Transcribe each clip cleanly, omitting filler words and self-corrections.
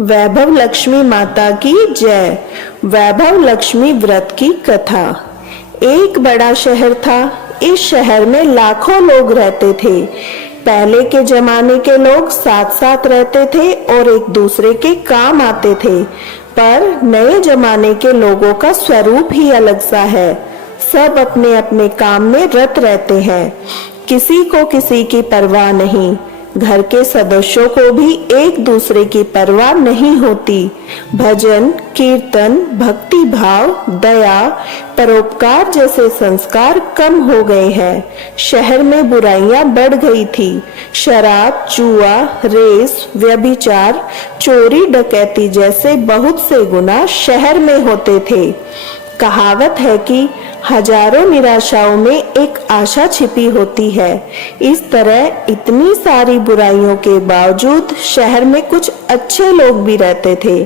वैभव लक्ष्मी माता की जय। वैभव लक्ष्मी व्रत की कथा। एक बड़ा शहर था। इस शहर में लाखों लोग रहते थे। पहले के जमाने के लोग साथ साथ रहते थे और एक दूसरे के काम आते थे, पर नए जमाने के लोगों का स्वरूप ही अलग सा है। सब अपने अपने काम में रत रहते हैं, किसी को किसी की परवाह नहीं। घर के सदस्यों को भी एक दूसरे की परवाह नहीं होती। भजन, कीर्तन, भक्ति भाव, दया, परोपकार जैसे संस्कार कम हो गए हैं। शहर में बुराइयां बढ़ गई थी। शराब, जुआ, रेस, व्यभिचार, चोरी, डकैती जैसे बहुत से गुनाह शहर में होते थे। कहावत है कि हजारों निराशाओं में एक आशा छिपी होती है। इस तरह इतनी सारी बुराइयों के बावजूद शहर में कुछ अच्छे लोग भी रहते थे।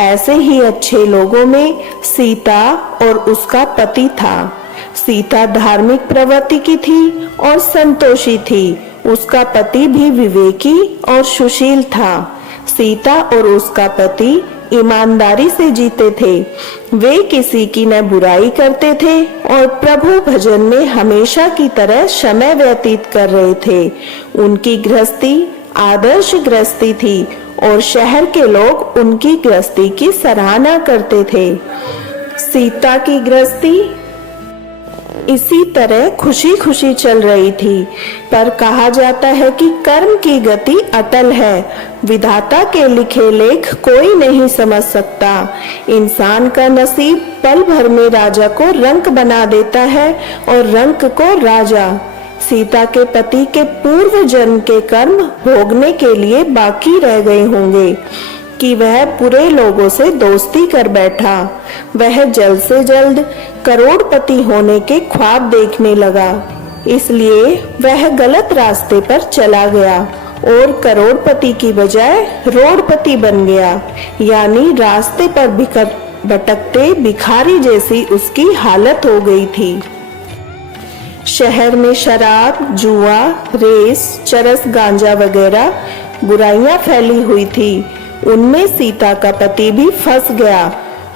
ऐसे ही अच्छे लोगों में सीता और उसका पति था। सीता धार्मिक प्रवृत्ति की थी और संतोषी थी। उसका पति भी विवेकी और सुशील था। सीता और उसका पति ईमानदारी से जीते थे। वे किसी की न बुराई करते थे और प्रभु भजन में हमेशा की तरह समय व्यतीत कर रहे थे। उनकी गृहस्थी आदर्श गृहस्थी थी और शहर के लोग उनकी गृहस्थी की सराहना करते थे। सीता की गृहस्थी इसी तरह खुशी खुशी चल रही थी, पर कहा जाता है कि कर्म की गति अटल है। विधाता के लिखे लेख कोई नहीं समझ सकता। इंसान का नसीब पल भर में राजा को रंक बना देता है और रंक को राजा। सीता के पति के पूर्व जन्म के कर्म भोगने के लिए बाकी रह गए होंगे कि वह बुरे लोगों से दोस्ती कर बैठा। वह जल्द से जल्द करोड़पति होने के ख्वाब देखने लगा, इसलिए वह गलत रास्ते पर चला गया और करोड़पति की बजाय रोड़पति बन गया। यानी रास्ते पर भटकते भिखारी जैसी उसकी हालत हो गई थी। शहर में शराब, जुआ, रेस, चरस, गांजा वगैरह बुराइयां फैली हुई थी। उनमें सीता का पति भी फंस गया।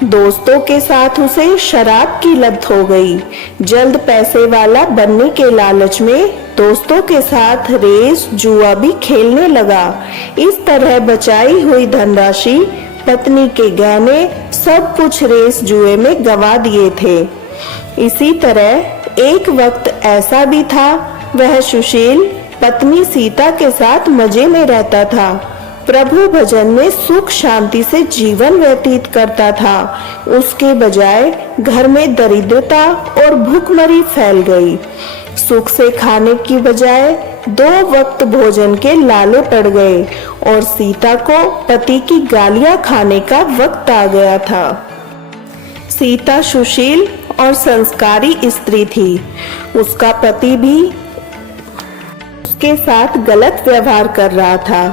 दोस्तों के साथ उसे शराब की लत हो गई। जल्द पैसे वाला बनने के लालच में दोस्तों के साथ रेस, जुआ भी खेलने लगा। इस तरह बचाई हुई धनराशि, पत्नी के गहने, सब कुछ रेस जुए में गंवा दिए थे। इसी तरह एक वक्त ऐसा भी था, वह सुशील पत्नी सीता के साथ मजे में रहता था। प्रभु भजन में सुख शांति से जीवन व्यतीत करता था। उसके बजाय घर में दरिद्रता और भूखमरी फैल गई। सुख से खाने की बजाय 2 वक्त भोजन के लाले पड़ गए और सीता को पति की गालियां खाने का वक्त आ गया था। सीता सुशील और संस्कारी स्त्री थी। उसका पति भी उसके साथ गलत व्यवहार कर रहा था,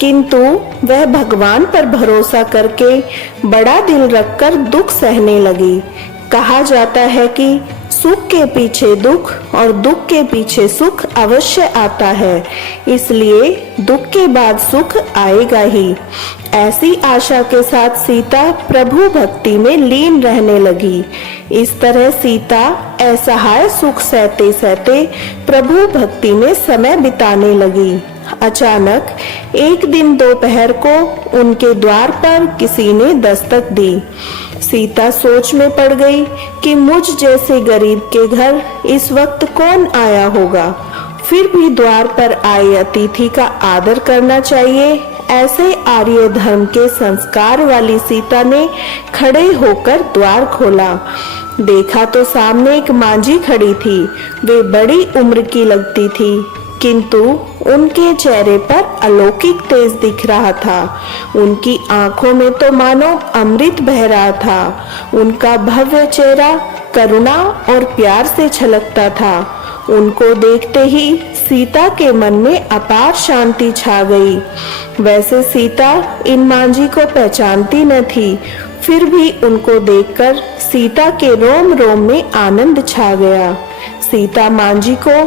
किंतु वह भगवान पर भरोसा करके बड़ा दिल रखकर दुख सहने लगी। कहा जाता है कि सुख के पीछे दुख और दुख के पीछे सुख अवश्य आता है, इसलिए दुख के बाद सुख आएगा ही। ऐसी आशा के साथ सीता प्रभु भक्ति में लीन रहने लगी। इस तरह सीता असहाय सुख सहते सहते प्रभु भक्ति में समय बिताने लगी। अचानक एक दिन दोपहर को उनके द्वार पर किसी ने दस्तक दी। सीता सोच में पड़ गई कि मुझ जैसे गरीब के घर इस वक्त कौन आया होगा। फिर भी द्वार पर आए अतिथि का आदर करना चाहिए। ऐसे आर्य धर्म के संस्कार वाली सीता ने खड़े होकर द्वार खोला। देखा तो सामने एक मांझी खड़ी थी। वे बड़ी उम्र की लगती थी, किंतु उनके चेहरे पर अलौकिक तेज दिख रहा था। उनकी आंखों में तो मानो अमृत बह रहा था। उनका भव्य चेहरा करुणा और प्यार से छलकता था। उनको देखते ही सीता के मन में अपार शांति छा गई। वैसे सीता इन मांझी को पहचानती न थी, फिर भी उनको देखकर सीता के रोम रोम में आनंद छा गया। सीता मांझी को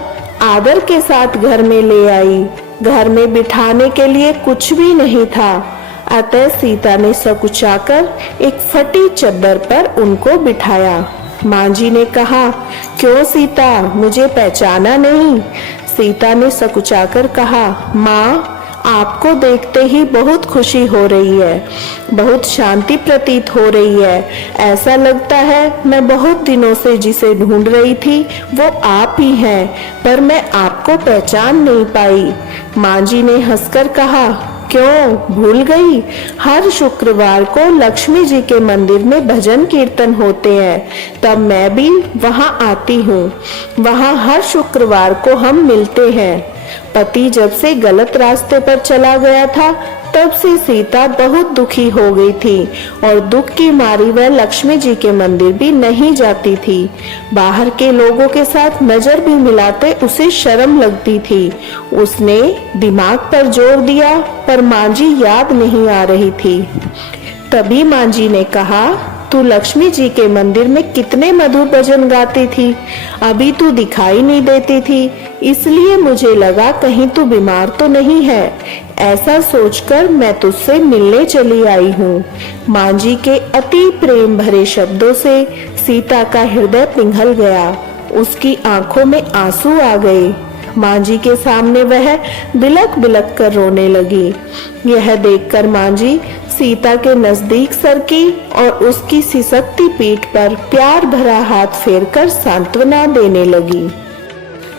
आदर के साथ घर में ले आई। घर में बिठाने के लिए कुछ भी नहीं था। अतः सीता ने सकुचाकर एक फटी चद्दर पर उनको बिठाया। माँ जी ने कहा, क्यों सीता, मुझे पहचाना नहीं? सीता ने सकुचाकर कहा, माँ, आपको देखते ही बहुत खुशी हो रही है, बहुत शांति प्रतीत हो रही है। ऐसा लगता है मैं बहुत दिनों से जिसे ढूंढ रही थी वो आप ही हैं, पर मैं आपको पहचान नहीं पाई। माँ जी ने हंसकर कहा, क्यों, भूल गई? हर शुक्रवार को लक्ष्मी जी के मंदिर में भजन कीर्तन होते हैं, तब मैं भी वहाँ आती हूँ। वहाँ हर शुक्रवार को हम मिलते हैं। पति जब से गलत रास्ते पर चला गया था, तब से सीता बहुत दुखी हो गई थी और दुख की मारी वह लक्ष्मी जी के मंदिर भी नहीं जाती थी। बाहर के लोगों के साथ नजर भी मिलाते उसे शर्म लगती थी। उसने दिमाग पर जोर दिया, पर माँ जी याद नहीं आ रही थी। तभी माँ जी ने कहा, तू लक्ष्मी जी के मंदिर में कितने मधुर भजन गाती थी, अभी तू दिखाई नहीं देती थी, इसलिए मुझे लगा कहीं तू बीमार तो नहीं है। ऐसा सोचकर मैं तुझसे मिलने चली आई हूँ। माँ जी के अति प्रेम भरे शब्दों से सीता का हृदय पिघल गया। उसकी आंखों में आंसू आ गए। माँ जी के सामने वह बिलक बिलक कर रोने लगी। यह देखकर माँ जी सीता के नजदीक सरकी और उसकी सिसकती पीठ पर प्यार भरा हाथ फेरकर सांत्वना देने लगी।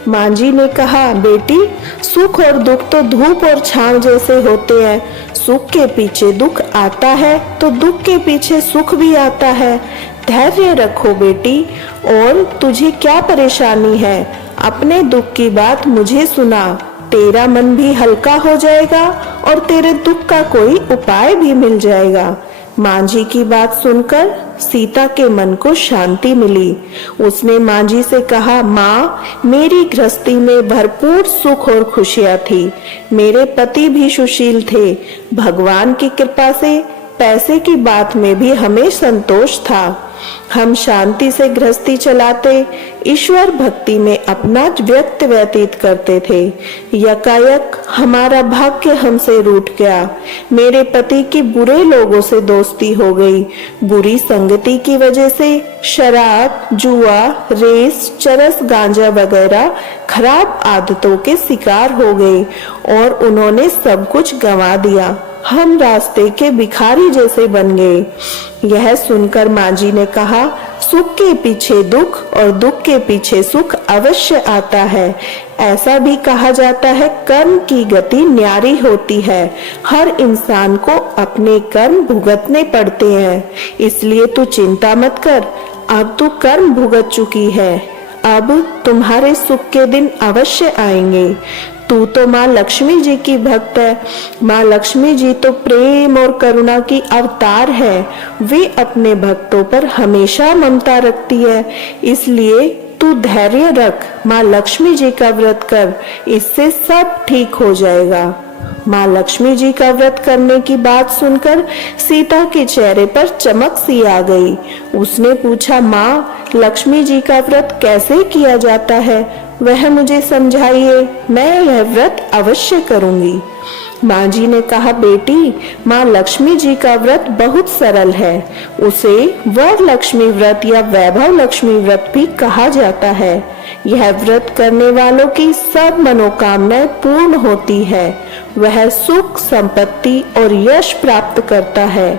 माँ जी ने कहा, बेटी, सुख और दुख तो धूप और छांव जैसे होते हैं। सुख के पीछे दुख आता है तो दुख के पीछे सुख भी आता है। धैर्य रखो बेटी। और तुझे क्या परेशानी है? अपने दुख की बात मुझे सुना, तेरा मन भी हल्का हो जाएगा और तेरे दुख का कोई उपाय भी मिल जाएगा। माँ जी की बात सुनकर सीता के मन को शांति मिली। उसने माँ जी से कहा, माँ, मेरी गृहस्थी में भरपूर सुख और खुशियाँ थी। मेरे पति भी सुशील थे। भगवान की कृपा से पैसे की बात में भी हमें संतोष था। हम शांति से गृहस्थी चलाते, ईश्वर भक्ति में अपना व्यक्त व्यतीत करते थे। यकायक हमारा भाग्य हमसे रूठ गया। मेरे पति की बुरे लोगों से दोस्ती हो गई। बुरी संगति की वजह से शराब, जुआ, रेस, चरस, गांजा वगैरह खराब आदतों के शिकार हो गए और उन्होंने सब कुछ गंवा दिया। हम रास्ते के भिखारी जैसे बन गए। यह सुनकर माँ जी ने कहा, सुख के पीछे दुख और दुख के पीछे सुख अवश्य आता है। ऐसा भी कहा जाता है, कर्म की गति न्यारी होती है। हर इंसान को अपने कर्म भुगतने पड़ते हैं, इसलिए तू चिंता मत कर। अब तू कर्म भुगत चुकी है, अब तुम्हारे सुख के दिन अवश्य आएंगे। तू तो माँ लक्ष्मी जी की भक्त है। माँ लक्ष्मी जी तो प्रेम और करुणा की अवतार है। वे अपने भक्तों पर हमेशा ममता रखती है, इसलिए तू धैर्य रख। माँ लक्ष्मी जी का व्रत कर, इससे सब ठीक हो जाएगा। माँ लक्ष्मी जी का व्रत करने की बात सुनकर सीता के चेहरे पर चमक सी आ गई। उसने पूछा, माँ, लक्ष्मी जी का व्रत कैसे किया जाता है? वह मुझे समझाइए, मैं यह व्रत अवश्य करूंगी। माँ जी ने कहा, बेटी, माँ लक्ष्मी जी का व्रत बहुत सरल है। उसे वर लक्ष्मी व्रत या वैभव लक्ष्मी व्रत भी कहा जाता है। यह व्रत करने वालों की सब मनोकामनाएं पूर्ण होती है। वह सुख, संपत्ति और यश प्राप्त करता है।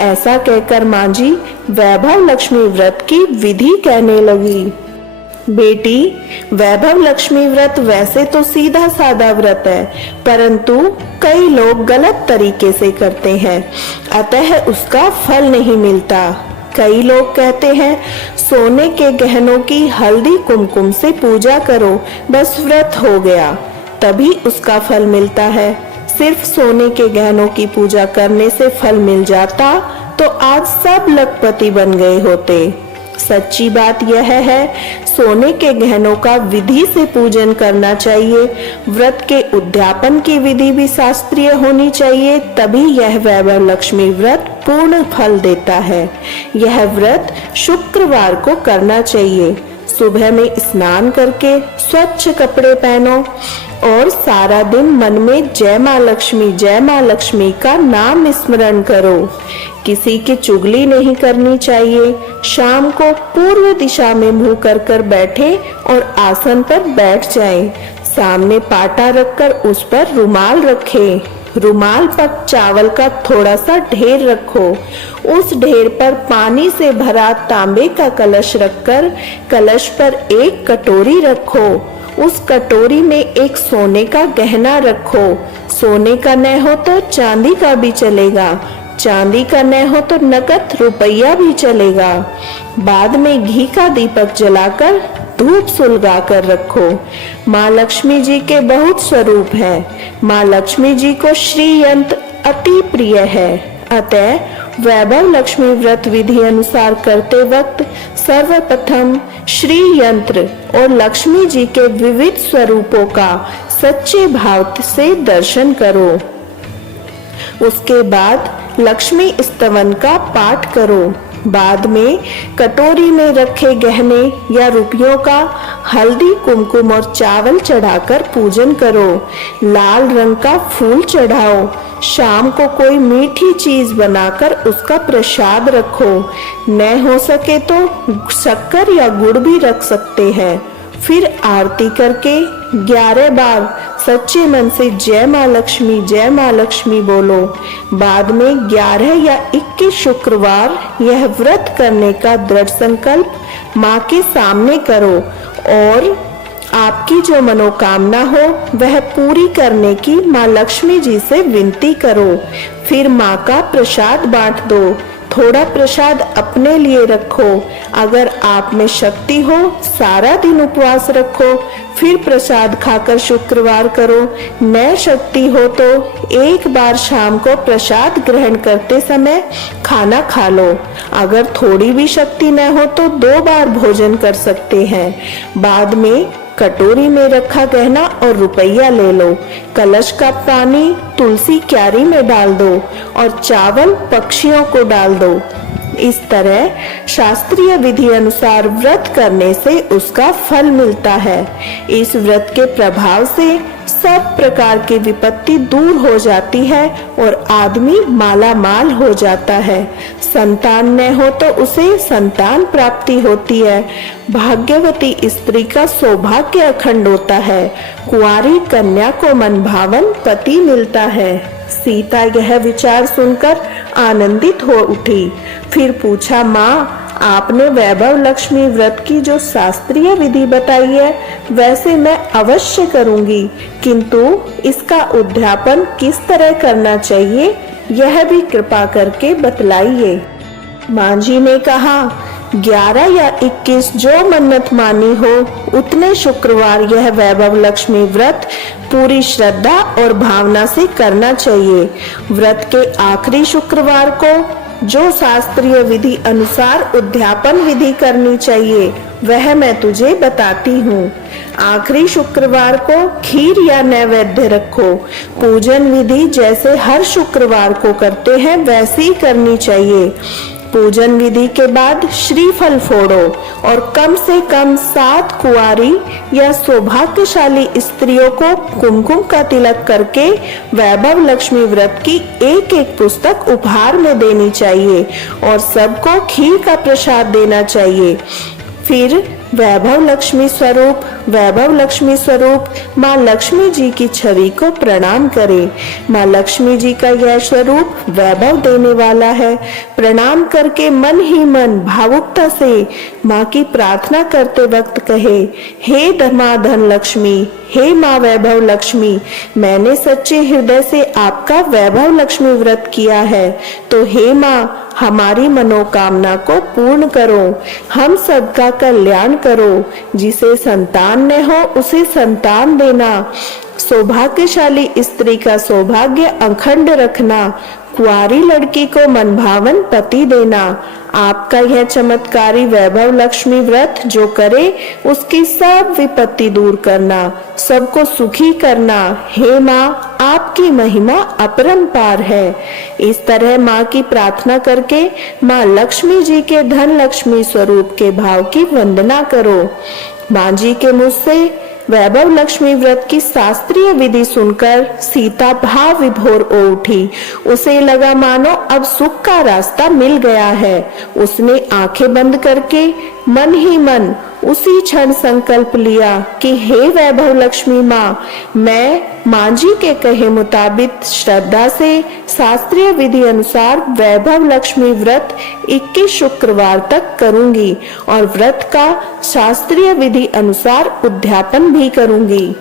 ऐसा कहकर माँ जी वैभव लक्ष्मी व्रत की विधि कहने लगी। बेटी, वैभव लक्ष्मी व्रत वैसे तो सीधा साधा व्रत है, परंतु कई लोग गलत तरीके से करते हैं, अतः उसका फल नहीं मिलता। कई लोग कहते हैं, सोने के गहनों की हल्दी कुमकुम से पूजा करो, बस व्रत हो गया, तभी उसका फल मिलता है। सिर्फ सोने के गहनों की पूजा करने से फल मिल जाता तो आज सब लखपति बन गए होते। सच्ची बात यह है, सोने के गहनों का विधि से पूजन करना चाहिए। व्रत के उद्यापन की विधि भी शास्त्रीय होनी चाहिए, तभी यह वैभव लक्ष्मी व्रत पूर्ण फल देता है। यह व्रत शुक्रवार को करना चाहिए। सुबह में स्नान करके स्वच्छ कपड़े पहनो, और सारा दिन मन में जय माँ लक्ष्मी का नाम स्मरण करो। किसी की चुगली नहीं करनी चाहिए। शाम को पूर्व दिशा में मुंह कर बैठे और आसन पर बैठ जाएं। सामने पाटा रखकर उस पर रुमाल रखें। रुमाल पर चावल का थोड़ा सा ढेर रखो। उस ढेर पर पानी से भरा तांबे का कलश रखकर कलश पर एक कटोरी रखो। उस कटोरी में एक सोने का गहना रखो। सोने का न हो तो चांदी का भी चलेगा। चांदी का न हो तो नकद रुपया भी चलेगा। बाद में घी का दीपक जलाकर धूप सुलगा कर रखो। माँ लक्ष्मी जी के बहुत स्वरूप है। माँ लक्ष्मी जी को श्री यंत्र अति प्रिय है। अतः वैभव लक्ष्मी व्रत विधि अनुसार करते वक्त सर्वप्रथम श्री यंत्र और लक्ष्मी जी के विविध स्वरूपों का सच्चे भाव से दर्शन करो। उसके बाद लक्ष्मी स्तवन का पाठ करो। बाद में कटोरी में रखे गहने या रुपयों का हल्दी कुमकुम और चावल चढ़ाकर पूजन करो। लाल रंग का फूल चढ़ाओ। शाम को कोई मीठी चीज बनाकर उसका प्रसाद रखो। न हो सके तो शक्कर या गुड़ भी रख सकते हैं। फिर आरती करके 11 बार सच्चे मन से जय माँ लक्ष्मी बोलो। बाद में 11 या 21 शुक्रवार यह व्रत करने का दृढ़ संकल्प माँ के सामने करो और आपकी जो मनोकामना हो वह पूरी करने की माँ लक्ष्मी जी से विनती करो। फिर माँ का प्रसाद बांट दो। थोड़ा प्रसाद अपने लिए रखो। अगर आप में शक्ति हो सारा दिन उपवास रखो। फिर प्रसाद खाकर शुक्रवार करो। न शक्ति हो तो एक बार शाम को प्रसाद ग्रहण करते समय खाना खा लो। अगर थोड़ी भी शक्ति न हो तो 2 बार भोजन कर सकते हैं। बाद में कटोरी में रखा गहना और रुपया ले लो। कलश का पानी तुलसी क्यारी में डाल दो और चावल पक्षियों को डाल दो। इस तरह शास्त्रीय विधि अनुसार व्रत करने से उसका फल मिलता है। इस व्रत के प्रभाव से सब प्रकार की विपत्ति दूर हो जाती है और आदमी माला माल हो जाता है। संतान न हो तो उसे संतान प्राप्ति होती है। भाग्यवती स्त्री का सौभाग्य अखंड होता है। कुंवारी कन्या को मनभावन पति मिलता है। सीता यह विचार सुनकर आनंदित हो उठी। फिर पूछा, माँ आपने वैभव लक्ष्मी व्रत की जो शास्त्रीय विधि बताई है वैसे मैं अवश्य करूंगी, किंतु इसका उद्यापन किस तरह करना चाहिए यह भी कृपा करके बतलाइए। माँ जी ने कहा, 11 या 21 जो मन्नत मानी हो उतने शुक्रवार यह वैभव लक्ष्मी व्रत पूरी श्रद्धा और भावना से करना चाहिए। व्रत के आखिरी शुक्रवार को जो शास्त्रीय विधि अनुसार उद्यापन विधि करनी चाहिए वह मैं तुझे बताती हूँ। आखिरी शुक्रवार को खीर या नैवेद्य रखो। पूजन विधि जैसे हर शुक्रवार को करते हैं वैसी करनी चाहिए। पूजन विधि के बाद श्रीफल फोड़ो और कम से कम 7 कुंवारी या सौभाग्यशाली स्त्रियों को कुमकुम का तिलक करके वैभव लक्ष्मी व्रत की एक पुस्तक उपहार में देनी चाहिए और सबको खीर का प्रसाद देना चाहिए। फिर वैभव लक्ष्मी स्वरूप माँ लक्ष्मी जी की छवि को प्रणाम करें। माँ लक्ष्मी जी का यह स्वरूप वैभव देने वाला है। प्रणाम करके मन ही मन भावुकता से माँ की प्रार्थना करते वक्त कहे, हे माँ धन लक्ष्मी, हे माँ वैभव लक्ष्मी, मैंने सच्चे हृदय से आपका वैभव लक्ष्मी व्रत किया है, तो हे माँ हमारी मनोकामना को पूर्ण करो, हम सबका कल्याण करो। जिसे संतान न हो उसे संतान देना, सौभाग्यशाली स्त्री का सौभाग्य अखंड रखना, कुंवारी लड़की को मनभावन पति देना। आपका यह चमत्कारी वैभव लक्ष्मी व्रत जो करे उसकी सब विपत्ति दूर करना, सबको सुखी करना। हे माँ आपकी महिमा अपरंपार है। इस तरह माँ की प्रार्थना करके माँ लक्ष्मी जी के धन लक्ष्मी स्वरूप के भाव की वंदना करो। माँ जी के मुझ से वैभव लक्ष्मी व्रत की शास्त्रीय विधि सुनकर सीता भाव विभोर हो उठी। उसे लगा मानो अब सुख का रास्ता मिल गया है। उसने आंखें बंद करके मन ही मन उसी क्षण संकल्प लिया कि हे वैभव लक्ष्मी माँ, मैं माँ जी के कहे मुताबिक श्रद्धा से शास्त्रीय विधि अनुसार वैभव लक्ष्मी व्रत 21 शुक्रवार तक करूंगी और व्रत का शास्त्रीय विधि अनुसार उद्यापन भी करूंगी।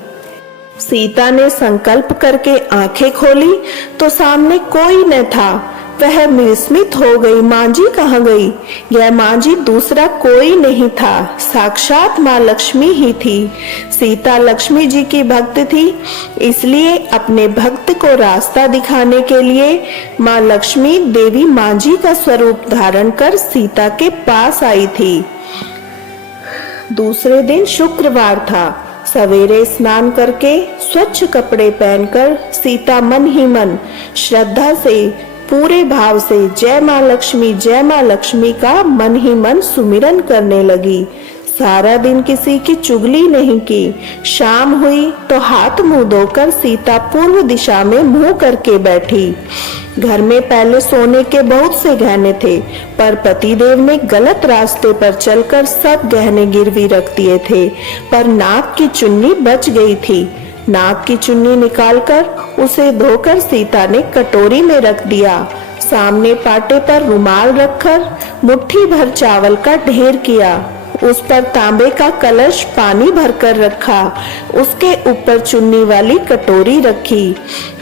सीता ने संकल्प करके आंखें खोली तो सामने कोई न था। वह विस्मित हो गई, माँ जी कहाँ गई? यह माँ जी दूसरा कोई नहीं था, साक्षात माँ लक्ष्मी ही थी। सीता लक्ष्मी जी की भक्त थी, इसलिए अपने भक्त को रास्ता दिखाने के लिए माँ लक्ष्मी देवी माँ जी का स्वरूप धारण कर सीता के पास आई थी। दूसरे दिन शुक्रवार था। सवेरे स्नान करके स्वच्छ कपड़े पहनकर सीता मन ही मन श्रद्धा से पूरे भाव से जय माँ लक्ष्मी का मन ही मन सुमिरन करने लगी। सारा दिन किसी की चुगली नहीं की। शाम हुई तो हाथ मुंह धोकर सीता पूर्व दिशा में मुंह करके बैठी। घर में पहले सोने के बहुत से गहने थे, पर पतिदेव ने गलत रास्ते पर चलकर सब गहने गिरवी रख दिए थे, पर नाक की चुन्नी बच गई थी। नाक की चुन्नी निकालकर उसे धोकर सीता ने कटोरी में रख दिया। सामने पाटे पर रुमाल रखकर मुट्ठी भर चावल का ढेर किया। उस पर तांबे का कलश पानी भरकर रखा। उसके ऊपर चुन्नी वाली कटोरी रखी।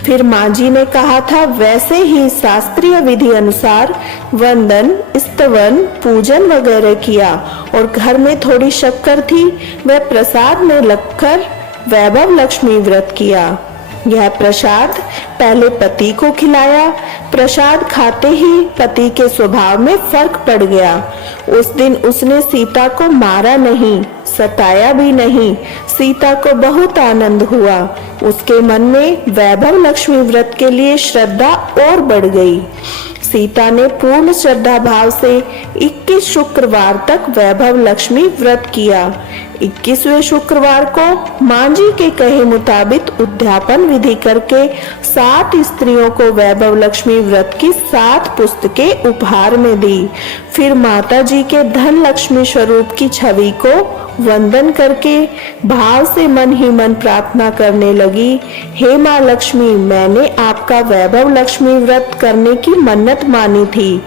फिर माँ जी ने कहा था वैसे ही शास्त्रीय विधि अनुसार वंदन, स्तवन, पूजन वगैरह किया और घर में थोड़ी शक्कर थी, वह प्रसाद में रखकर वैभव लक्ष्मी व्रत किया। यह प्रसाद पहले पति को खिलाया। प्रसाद खाते ही पति के स्वभाव में फर्क पड़ गया। उस दिन उसने सीता को मारा नहीं, सताया भी नहीं। सीता को बहुत आनंद हुआ। उसके मन में वैभव लक्ष्मी व्रत के लिए श्रद्धा और बढ़ गई। सीता ने पूर्ण श्रद्धा भाव से 21 शुक्रवार तक वैभव लक्ष्मी व्रत किया। 21वें शुक्रवार को माँ जी के कहे मुताबिक उद्यापन विधि करके 7 स्त्रियों को वैभव लक्ष्मी व्रत की 7 पुस्तकें उपहार में दी। फिर माता जी के धन लक्ष्मी स्वरूप की छवि को वंदन करके भाव से मन ही मन प्रार्थना करने लगी, हे माँ लक्ष्मी, मैंने आपका वैभव लक्ष्मी व्रत करने की मन्नत मानी थी,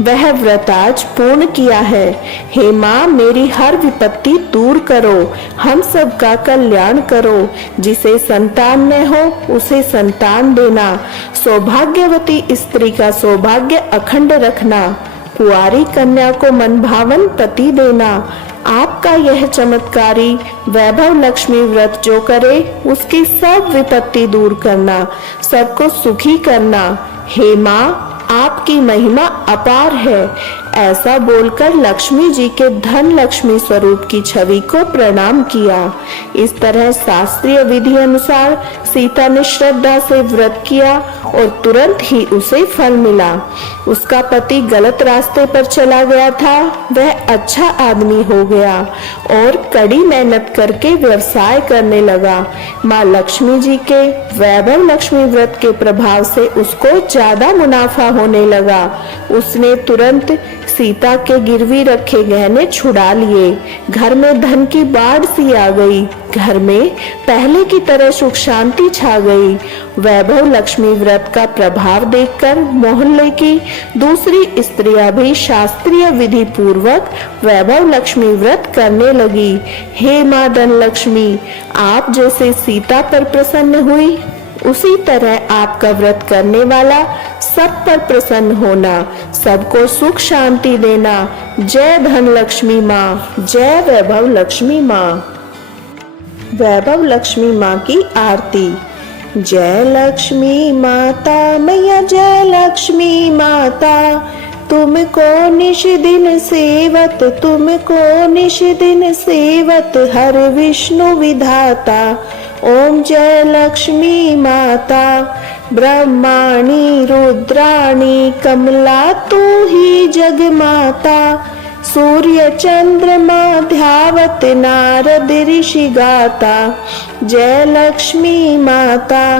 वह व्रत आज पूर्ण किया है। हे माँ, मेरी हर विपत्ति दूर करो, हम सब का कल्याण करो। जिसे संतान न हो उसे संतान देना, सौभाग्यवती स्त्री का सौभाग्य अखंड रखना, कुंवारी कन्या को मनभावन पति देना। आपका यह चमत्कारी वैभव लक्ष्मी व्रत जो करे उसकी सब विपत्ति दूर करना, सबको सुखी करना। हे माँ, आपकी महिमा अपार है। ऐसा बोलकर लक्ष्मी जी के धन लक्ष्मी स्वरूप की छवि को प्रणाम किया। इस तरह शास्त्रीय विधि अनुसार सीता ने श्रद्धा से व्रत किया और तुरंत ही उसे फल मिला। उसका पति गलत रास्ते पर चला गया था, वह अच्छा आदमी हो गया और कड़ी मेहनत करके व्यवसाय करने लगा। माँ लक्ष्मी जी के वैभव लक्ष्मी व्रत के प्रभाव से उसको ज्यादा मुनाफा होने लगा। उसने तुरंत सीता के गिरवी रखे गहने छुड़ा लिए। घर में धन की बाढ़ सी आ गई। घर में पहले की तरह सुख शांति छा गई। वैभव लक्ष्मी व्रत का प्रभाव देखकर मोहल्ले की दूसरी स्त्रियां भी शास्त्रीय विधि पूर्वक वैभव लक्ष्मी व्रत करने लगी। हे माँ धन लक्ष्मी, आप जैसे सीता पर प्रसन्न हुई, उसी तरह आपका व्रत करने वाला सब पर प्रसन्न होना, सबको सुख शांति देना। जय धन लक्ष्मी माँ, जय वैभव लक्ष्मी माँ। वैभव लक्ष्मी माँ की आरती। जय लक्ष्मी माता मैया, जय लक्ष्मी माता, तुमको निश दिन सेवत, तुमको निश दिन सेवत, हर विष्णु विधाता। ओम जय लक्ष्मी माता, ब्रह्माणी रुद्राणी कमला तू ही जग माता, सूर्य चंद्रमा ध्यावत नारद ऋषि गाता, जय लक्ष्मी माता।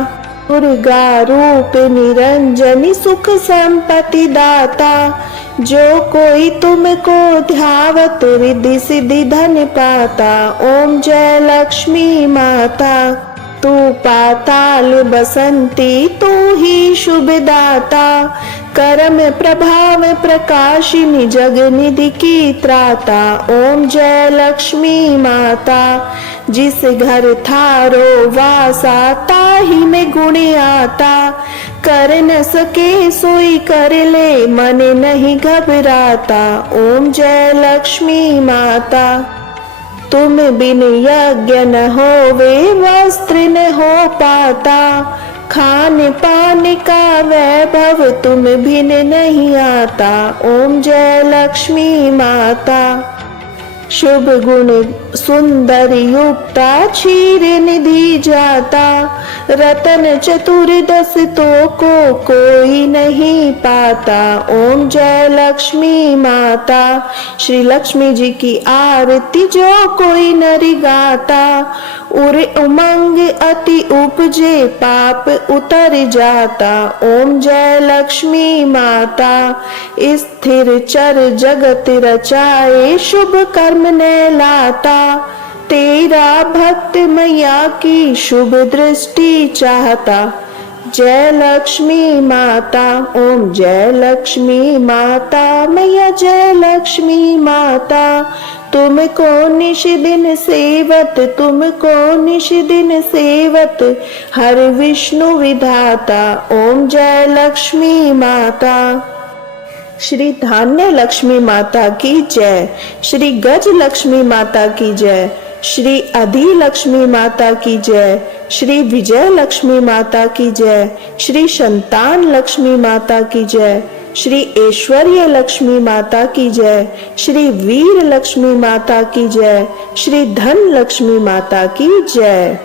दुर्गा रूप निरंजनी सुख संपत्ति दाता, जो कोई तुमको ध्यावत रिद्धि सिद्धि धन पाता। ओम जय लक्ष्मी माता। तू पाताल बसंती तू ही शुभ दाता, कर्म प्रभाव प्रकाशिनी जग निधि की त्राता। ओम जय लक्ष्मी माता। जिस घर थारो वासा ताहि में गुण आता, कर न सके सोई कर ले मन नहीं घबराता। ओम जय लक्ष्मी माता। तुम बिन यज्ञ न होवे वस्त्र न हो पाता, खान पान का वैभव तुम बिन नहीं आता। ओम जय लक्ष्मी माता। शुभ गुण सुंदर युक्ता क्षीर निधि जाता, रतन चतुर्दश तो को कोई नहीं पाता। ओम जय लक्ष्मी माता। श्री लक्ष्मी जी की आरती जो कोई नर गाता, उर उमंग अति उपजे पाप उतर जाता। ओम जय लक्ष्मी माता। स्थिर चर जगत रचाए शुभ कर्म ने लाता, तेरा भक्त मैया की शुभ दृष्टि चाहता। जय लक्ष्मी माता। ओम जय लक्ष्मी माता मैया जय लक्ष्मी माता। तुमको निश दिन सेवत तुमको निश दिन सेवत हर विष्णु विधाता। ओम जय लक्ष्मी माता। श्री धान्य लक्ष्मी माता की जय। श्री गज लक्ष्मी माता की जय। श्री अधि लक्ष्मी माता की जय। श्री विजय लक्ष्मी माता की जय। श्री संतान लक्ष्मी माता की जय। श्री ऐश्वर्य लक्ष्मी माता की जय। श्री वीर लक्ष्मी माता की जय। श्री धन लक्ष्मी माता की जय।